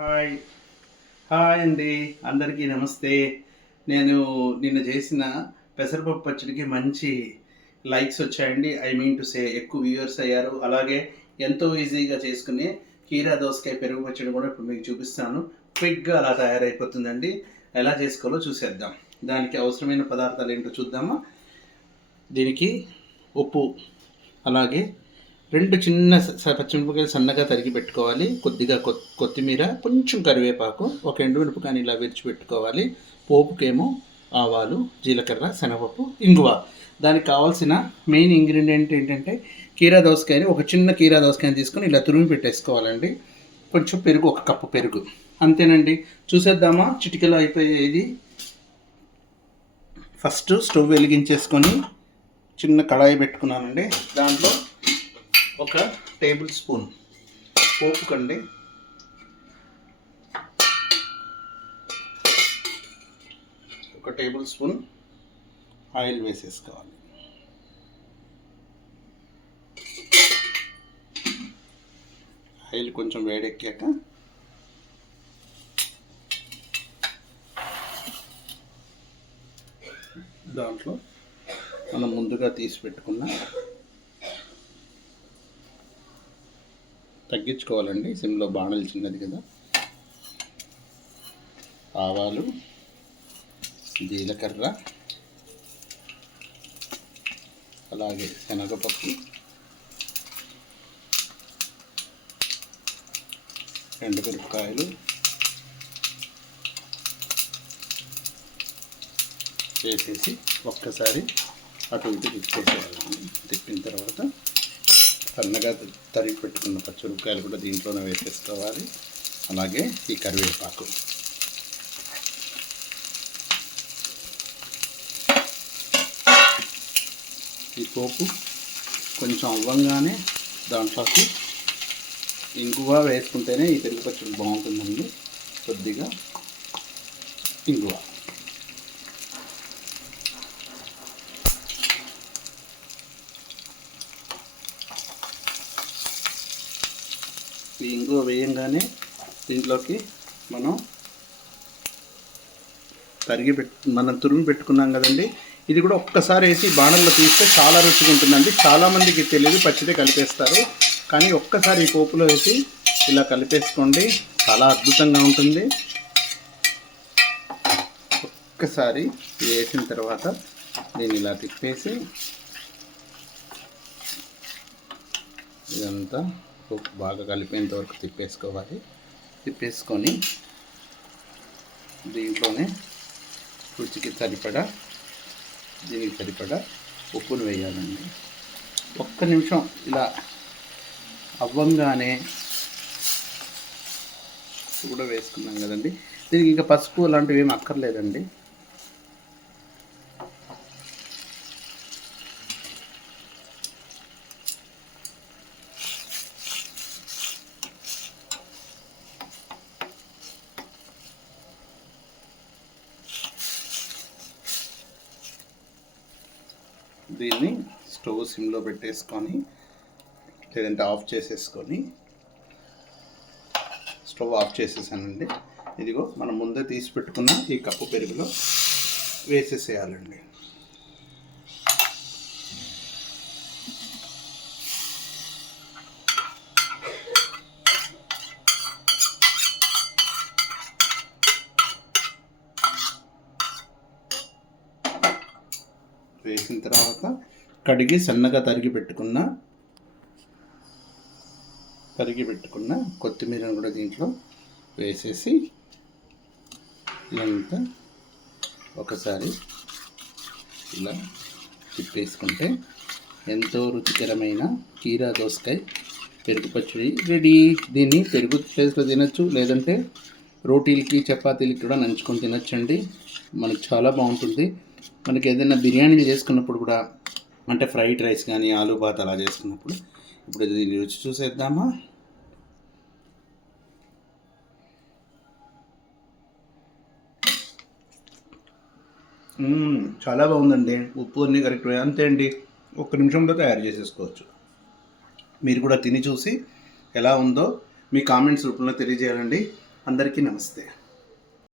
Hi hi అండి, అందరికీ నమస్తే. నేను నిన్న చేసిన పెసరపప్పు పచ్చడికి మంచి లైక్స్ వచ్చాయండి. ఐ మీన్ టు సే ఎక్కువ వ్యూవర్స్ అయ్యారు. అలాగే ఎంతో ఈజీగా చేసుకునే కీరా దోసకాయ పెరుగు పచ్చడి కూడా ఇప్పుడు మీకు చూపిస్తాను. క్విక్గా అలా తయారైపోతుందండి. ఎలా చేసుకోవాలో చూసేద్దాం. దానికి అవసరమైన పదార్థాలు ఏంటో చూద్దామా. దీనికి ఉప్పు, అలాగే 2 చిన్న పచ్చిమిరపకాయలు సన్నగా తరిగి పెట్టుకోవాలి. కొద్దిగా కొత్తిమీర, కొంచెం కరివేపాకు, ఒక ఎండుమిరపకాయని ఇలా విరిచి పెట్టుకోవాలి. పోపుకేమో ఆవాలు, జీలకర్ర, శనగపప్పు, ఇంగువ. దానికి కావాల్సిన మెయిన్ ఇంగ్రీడియంట్ ఏంటంటే కీరా దోసకాయని, ఒక చిన్న కీరా దోసకాయని తీసుకొని ఇలా తురిమి పెట్టేసుకోవాలండి. కొంచెం పెరుగు, 1 కప్పు పెరుగు, అంతేనండి. చూసేద్దామా. చిటికెలో అయిపోయేది. ఫస్ట్ స్టవ్ వెలిగించేసుకొని చిన్న కడాయి పెట్టుకున్నానండి. దాంట్లో 1 టేబుల్ స్పూన్ పోపుకండి, 1 టేబుల్ స్పూన్ ఆయిల్ వేసేసుకోవాలి. ఆయిల్ కొంచెం వేడెక్కాక దాంట్లో మనం ముందుగా తీసి పెట్టుకున్న, తగ్గించుకోవాలండి, సిమ్లో బాణలు చిన్నది కదా, ఆవాలు, జీలకర్ర, అలాగే శనగపప్పు, ఎండుమిరపకాయలు వేసేసి ఒక్కసారి అటు ఇటు తిప్పేసేయాలి. తిప్పిన తర్వాత సన్నగా తరిగి పెట్టుకున్న పచ్చిమిరపకాయలు కూడా దీంట్లోనే వేసేసుకోవాలి. అలాగే ఈ కరివేపాకు. ఈ పోపు కొంచెం అవ్వంగానే దాంట్లోకి ఇంగువ వేసుకుంటేనే ఈ పెరుగు పచ్చడి బాగుంటుందండి. కొద్దిగా ఇంగువ, ఈ ఇంగువ వేయంగానే దీంట్లోకి మనం తురిమి పెట్టుకున్నాం కదండి, ఇది కూడా ఒక్కసారి వేసి బాణల్లో తీస్తే చాలా రుచిగా ఉంటుందండి. చాలామందికి తెలియదు, పచ్చిదే కలిపేస్తారు. కానీ ఒక్కసారి ఈ పోపులో వేసి ఇలా కలిపేసుకోండి, చాలా అద్భుతంగా ఉంటుంది. ఒక్కసారి వేసిన తర్వాత దీన్ని ఇలా తిప్పేసి ఇదంతా బాగా కలిపేంత వరకు తిప్పేసుకోవాలి. తిప్పేసుకొని దీంట్లోనే రుచికి సరిపడా, దీనికి సరిపడా ఉప్పును వేయాలండి. 1 నిమిషం ఇలా అవ్వంగానే కూడా వేసుకున్నాం కదండి, దీనికి ఇంకా పసుపు అలాంటివి ఏమి అక్కర్లేదండి. దీన్ని స్టవ్ సిమ్లో పెట్టేసుకొని, లేదంటే ఆఫ్ చేసేసుకొని, స్టవ్ ఆఫ్ చేసేసానండి. ఇదిగో మనం ముందే తీసి పెట్టుకున్న ఈ కప్పు పెరుగులో వేసేసేయాలండి. వేసిన తర్వాత కడిగి సన్నగా తరిగి పెట్టుకున్న కొత్తిమీరను కూడా దీంట్లో వేసేసి ఇదంతా ఒకసారి ఇలా తిప్పేసుకుంటే ఎంతో రుచికరమైన కీరా దోసకాయ పెరుగు పచ్చడి రెడీ. దీన్ని పెరుగు ప్లేస్లో తినచ్చు, లేదంటే రోటీలకి, చపాతీలకి కూడా నంచుకొని తినచ్చండి. మనకు చాలా బాగుంటుంది. మనకి ఏదైనా బిర్యానీలు చేసుకున్నప్పుడు కూడా, అంటే ఫ్రైడ్ రైస్ కానీ ఆలూ బాత్ అలా చేసుకున్నప్పుడు. ఇప్పుడు దీన్ని రుచి చూసేద్దామా. చాలా బాగుందండి. ఉప్పు అన్నీ కరెక్ట్, అంతే అండి. 1 నిమిషంలో తయారు చేసేసుకోవచ్చు. మీరు కూడా తిని చూసి ఎలా ఉందో మీ కామెంట్స్ రూపంలో తెలియజేయాలండి. అందరికీ నమస్తే.